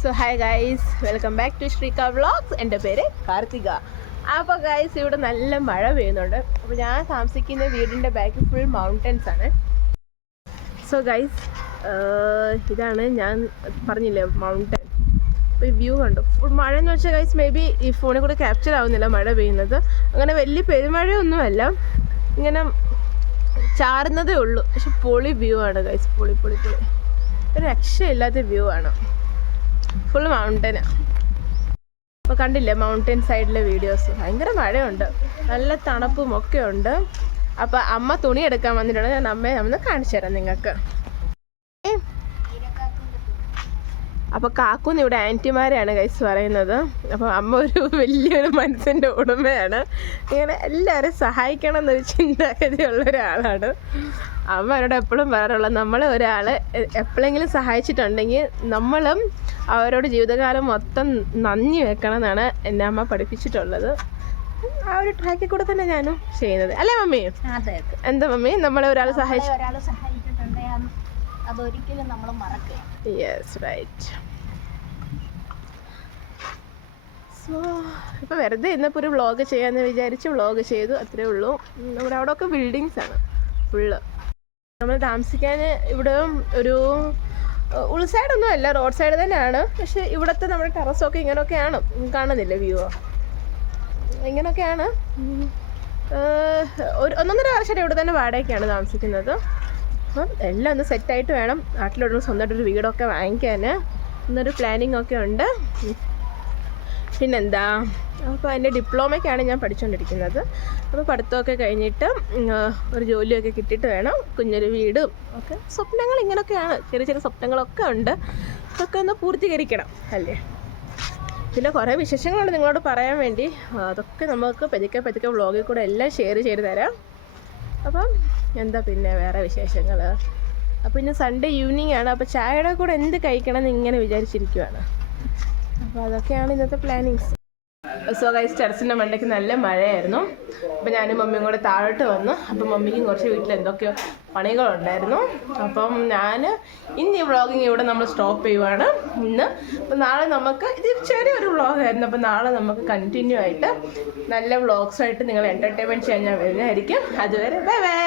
So hi guys, welcome back to Sreeka vlogs. എൻ്റെ പേര് കാർത്തിക. അപ്പോൾ ഗൈസ്, ഇവിടെ നല്ല മഴ പെയ്യുന്നുണ്ട്. അപ്പോൾ ഞാൻ താമസിക്കുന്ന വീടിൻ്റെ ബാക്ക് ഫുൾ മൗണ്ടൻസ് ആണ്. സോ ഗൈസ്, ഇതാണ് ഞാൻ പറഞ്ഞില്ലേ മൗണ്ടൻ. അപ്പോൾ ഈ വ്യൂ കണ്ടു. ഫുൾ മഴ എന്ന് വെച്ചാൽ ഗൈസ് മേ ബി ഈ ഫോണിൽ കൂടെ ക്യാപ്ചർ ആവുന്നില്ല മഴ പെയ്യുന്നത്. അങ്ങനെ വലിയ പെരുമഴയൊന്നുമല്ല, ഇങ്ങനെ ചാറുന്നതേ ഉള്ളൂ. പക്ഷെ പൊളി വ്യൂ ആണ് ഗൈസ്, പൊളി ഒരു രക്ഷയില്ലാത്ത വ്യൂ ആണ്. ഫുൾ മൗണ്ടന്. അപ്പോൾ കണ്ടില്ലേ മൗണ്ടൻ സൈഡിലെ വീഡിയോസ്. ഭയങ്കര മഴയുണ്ട്, നല്ല തണുപ്പും ഒക്കെ ഉണ്ട്. അപ്പോൾ അമ്മ തുണി എടുക്കാൻ വന്നിട്ടുണ്ട്. ഞാൻ അമ്മയെ ഒന്ന് കാണിച്ചു തരാം നിങ്ങൾക്ക്. അപ്പോൾ കാക്കൂന്ന് ഇവിടെ ആൻറ്റിമാരെയാണ് ഗൈസ് പറയുന്നത്. അപ്പോൾ അമ്മ ഒരു വലിയൊരു മനസ്സിൻ്റെ ഉടമയാണ്. ഇങ്ങനെ എല്ലാവരും സഹായിക്കണം എന്നൊരു ചിന്താഗതിയുള്ള ഒരാളാണ്. അമ്മ അവരോട് എപ്പോഴും പറയാറുള്ളത്, നമ്മൾ ഒരാൾ എപ്പോഴെങ്കിലും സഹായിച്ചിട്ടുണ്ടെങ്കിൽ നമ്മളും അവരോട് ജീവിതകാലം മൊത്തം നന്ദി വെക്കണം എന്നാണ് എന്നെ അമ്മ പഠിപ്പിച്ചിട്ടുള്ളത്. ആ ഒരു ട്രാക്കിൽ കൂടെ തന്നെ ഞാനും ചെയ്യുന്നത്, അല്ലേ മമ്മി? എന്താ മമ്മി, നമ്മളെ ഒരാൾ സഹായിച്ചിട്ടുണ്ടെങ്കിൽ അതൊരിക്കലും നമ്മൾ മറക്കുക. Yes, right. സോ ഇപ്പോൾ വെറുതെ ഇന്നിപ്പോൾ ഒരു വ്ളോഗ് ചെയ്യാമെന്ന് വിചാരിച്ച് വ്ളോഗ് ചെയ്തു, അത്രേ ഉള്ളൂ. നമ്മുടെ അവിടെയൊക്കെ ബിൽഡിങ്സ് ആണ് ഫുള്ള്. നമ്മൾ താമസിക്കാൻ ഇവിടെ ഒരു ഉൾസൈഡൊന്നും അല്ല, റോഡ് സൈഡ് തന്നെയാണ്. പക്ഷേ ഇവിടുത്തെ നമ്മുടെ ടെറസൊക്കെ ഇങ്ങനെയൊക്കെയാണ്. കാണുന്നില്ല വ്യൂ? ഇങ്ങനെയൊക്കെയാണ്. ഒരു 1.5 വർഷം ഇവിടെ തന്നെ വാടകയ്ക്കാണ് താമസിക്കുന്നത്. അപ്പം എല്ലാം ഒന്ന് സെറ്റായിട്ട് വേണം നാട്ടിലോട്ട് സ്വന്തമായിട്ടൊരു വീടൊക്കെ വാങ്ങിക്കാൻ എന്നൊരു പ്ലാനിങ് ഒക്കെ ഉണ്ട്. പിന്നെന്താ, അപ്പോൾ എൻ്റെ ഡിപ്ലോമയ്ക്കാണ് ഞാൻ പഠിച്ചുകൊണ്ടിരിക്കുന്നത്. അപ്പോൾ പഠിത്തമൊക്കെ കഴിഞ്ഞിട്ട് ഒരു ജോലിയൊക്കെ കിട്ടിയിട്ട് വേണം കുഞ്ഞൊരു വീടും ഒക്കെ. സ്വപ്നങ്ങൾ ഇങ്ങനെയൊക്കെയാണ്, ചെറിയ സ്വപ്നങ്ങളൊക്കെ ഉണ്ട്. അതൊക്കെ ഒന്ന് പൂർത്തീകരിക്കണം അല്ലേ. പിന്നെ കുറേ വിശേഷങ്ങളുണ്ട് നിങ്ങളോട് പറയാൻ വേണ്ടി. അതൊക്കെ നമുക്ക് പതുക്കെ വ്ളോഗിൽ കൂടെ എല്ലാം ഷെയർ ചെയ്ത് തരാം. അപ്പം എന്താ പിന്നെ വേറെ വിശേഷങ്ങൾ? അപ്പോൾ ഇന്ന് സൺഡേ ഈവനിങ് ആണ്. അപ്പോൾ ചായയുടെ കൂടെ എന്ത് കഴിക്കണം എന്ന് ഇങ്ങനെ വിചാരിച്ചിരിക്കുവാണ്. അപ്പോൾ അതൊക്കെയാണ് ഇന്നത്തെ പ്ലാനിങ്സ്. സോ ഗൈസ്, ടെറസിൻ്റെ മണ്ടയ്ക്ക് നല്ല മഴയായിരുന്നു. അപ്പോൾ ഞാനും മമ്മിയും കൂടെ താഴോട്ട് വന്നു. അപ്പം മമ്മിക്കും കുറച്ച് വീട്ടിൽ എന്തൊക്കെയോ പണികളുണ്ടായിരുന്നു. അപ്പം ഞാൻ ഇന്ന് ഈ വ്ളോഗിങ് ഇവിടെ നമ്മൾ സ്റ്റോപ്പ് ചെയ്യുവാണ് ഇന്ന്. അപ്പോൾ നാളെ നമുക്ക് ഇത് ചെറിയൊരു വ്ളോഗായിരുന്നു. അപ്പോൾ നാളെ നമുക്ക് കണ്ടിന്യൂ ആയിട്ട് നല്ല വ്ളോഗ്സായിട്ട് നിങ്ങൾ എൻ്റർടൈൻമെൻറ്റ് ചെയ്യാൻ ഞാൻ വരുന്നതായിരിക്കും. അതുവരെ ബൈ ബൈ.